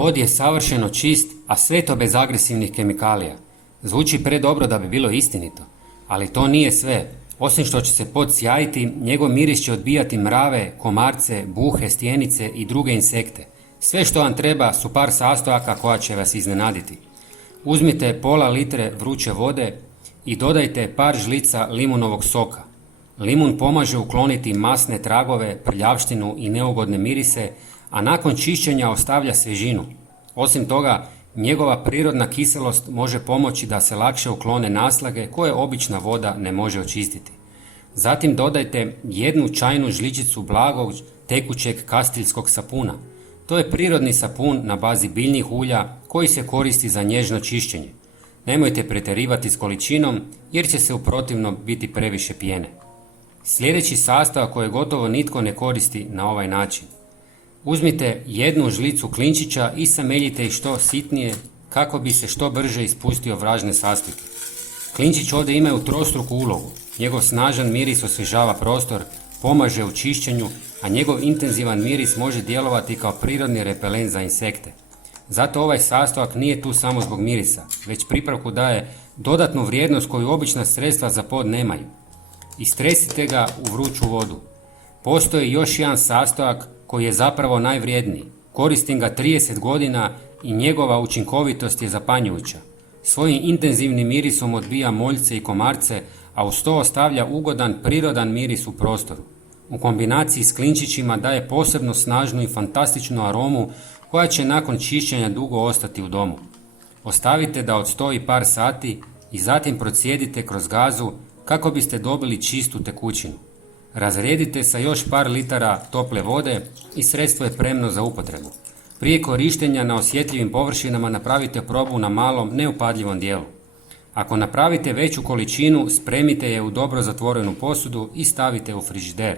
Pod je savršeno čist, a sve to bez agresivnih kemikalija. Zvuči predobro da bi bilo istinito, ali to nije sve. Osim što će se pod sjajiti, njegov miris će odbijati mrave, komarce, buhe, stjenice i druge insekte. Sve što vam treba su par sastojaka koja će vas iznenaditi. Uzmite pola litre vruće vode i dodajte par žlica limunovog soka. Limun pomaže ukloniti masne tragove, prljavštinu i neugodne mirise, a nakon čišćenja ostavlja svježinu. Osim toga, njegova prirodna kiselost može pomoći da se lakše uklone naslage koje obična voda ne može očistiti. Zatim dodajte 1 čajnu žličicu blagog tekućeg kastiljskog sapuna. To je prirodni sapun na bazi biljnih ulja koji se koristi za nježno čišćenje. Nemojte pretjerivati s količinom jer će se u protivnom biti previše pjene. Sljedeći sastojak koji gotovo nitko ne koristi na ovaj način. Uzmite 1 žlicu klinčića i sameljite ih što sitnije kako bi se što brže ispustio vlažne sastojke. Klinčić ovdje imaju trostruku ulogu. Njegov snažan miris osvježava prostor, pomaže u čišćenju, a njegov intenzivan miris može djelovati kao prirodni repelent za insekte. Zato ovaj sastojak nije tu samo zbog mirisa, već pripravku daje dodatnu vrijednost koju obična sredstva za pod nemaju. Istresite ga u vruću vodu. Postoji još jedan sastojak koji je zapravo najvrijedniji. Koristim ga 30 godina i njegova učinkovitost je zapanjujuća. Svojim intenzivnim mirisom odbija moljce i komarce, a uz to ostavlja ugodan prirodan miris u prostoru. U kombinaciji s klinčićima daje posebno snažnu i fantastičnu aromu koja će nakon čišćenja dugo ostati u domu. Ostavite da odstoji par sati i zatim procijedite kroz gazu kako biste dobili čistu tekućinu. Razredite sa još par litara tople vode i sredstvo je spremno za upotrebu. Prije korištenja na osjetljivim površinama napravite probu na malom, neupadljivom dijelu. Ako napravite veću količinu, spremite je u dobro zatvorenu posudu i stavite u frižider.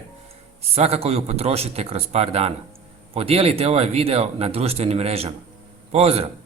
Svakako ju potrošite kroz par dana. Podijelite ovaj video na društvenim mrežama. Pozdrav!